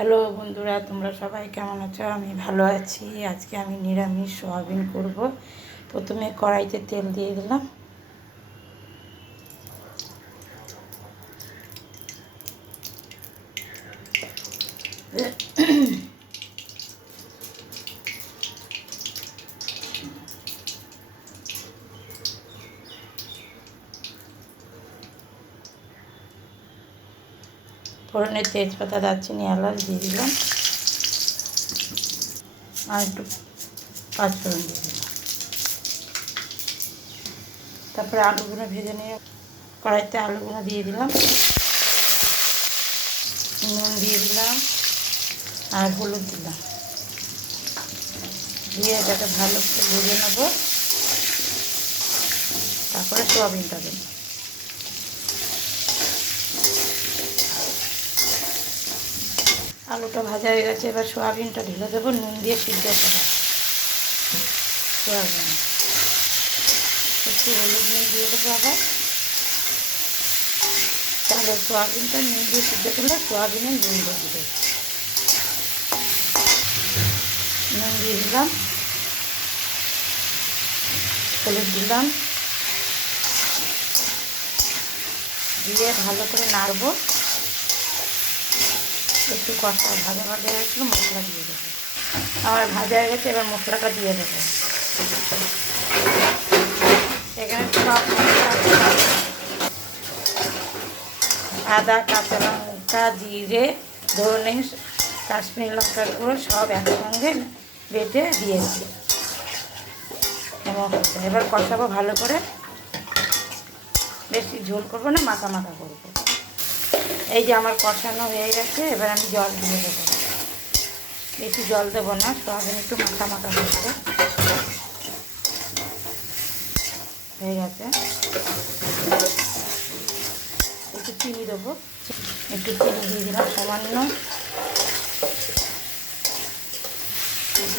Hello বন্ধুরা, তোমরা সবাই কেমন আছো? আমি ভালো আছি। আজকে আমি নিরামিষ সোয়াবিন করব। প্রথমে কড়াইতে তেল দিয়ে দিলাম। ফোড়নের তেজপাতা, দারচিনি, এলাচ দিয়ে দিলাম। আর একটু পাঁচফোড়ন দিয়ে দিলাম। তারপরে আলুগুলো ভেজে নিয়ে কড়াইতে আলুগুলো দিয়ে দিলাম। নুন দিয়ে দিলাম আর হলুদ দিলাম। দিয়ে এটাকে ভালো করে ভেজে নেব। তারপরে সোয়াবিনটা দেবো। আলুটা ভাজা হয়ে গেছে, এবার সোয়াবিনটা ঢেলে দেবো, নুন দিয়ে সিদ্ধ করা সোয়াবিন। একটু হলুদ নুন দিয়ে দেবো আবার। তাহলে সোয়াবিনটা নুন দিয়ে সিদ্ধ করলে সোয়াবিনে নুন দিয়ে নুন দিয়ে দিলাম। হলুদ দিলাম। দিয়ে ভালো করে নাড়বো। একটু কষা, ভাজা ভাজা হয়েছিল মশলা দিয়ে দেবো। আমার ভাজা হয়ে গেছে, এবার মশলাটা দিয়ে দেবো। এখানে সব মশলা, আদা, কাঁচা লঙ্কা, জিরে ধনে কাশ্মীর লঙ্কার গুঁড়ো সব একসঙ্গে বেটে দিয়েছি। এবার কষাবো ভালো করে। বেশি ঝোল করব না, মাখা মাখা করব। এই যে আমার কষানো হয়ে গেছে, এবার আমি জল দিয়ে দেবো। বেশি জল দেবো না, সোয়াবিন একটু মাখা মাখা করব হয়ে গেছে। একটু চিনি দেবো। একটু চিনি দিয়ে দিলাম, সামান্য।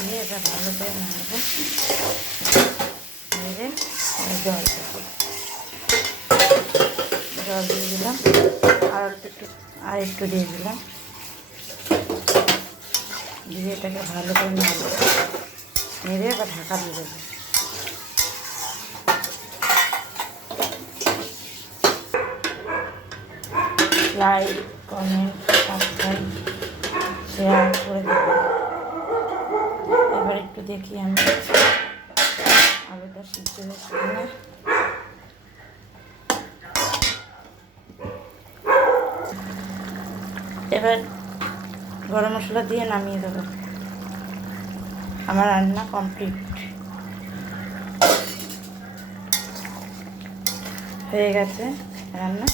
দিয়ে এবার ভালো করে নেড়ে জল দেবো। জল দিয়ে দিলাম। আর একটু আর একটু দিয়ে দিলাম। দিয়ে এটাকে ভালো করে নেড়ে নেড়ে এবার ঢাকা দিয়ে দেবো। লাইক কমেন্ট সাবস্ক্রাইব শেয়ার করে এবার একটু দেখি আমি আলুটা সিদ্ধ হয়েছে এবার গরম মশলা দিয়ে নামিয়ে দেবো। আমার রান্না কমপ্লিট হয়ে গেছে রান্না।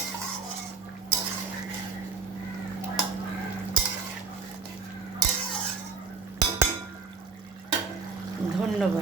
ধন্যবাদ।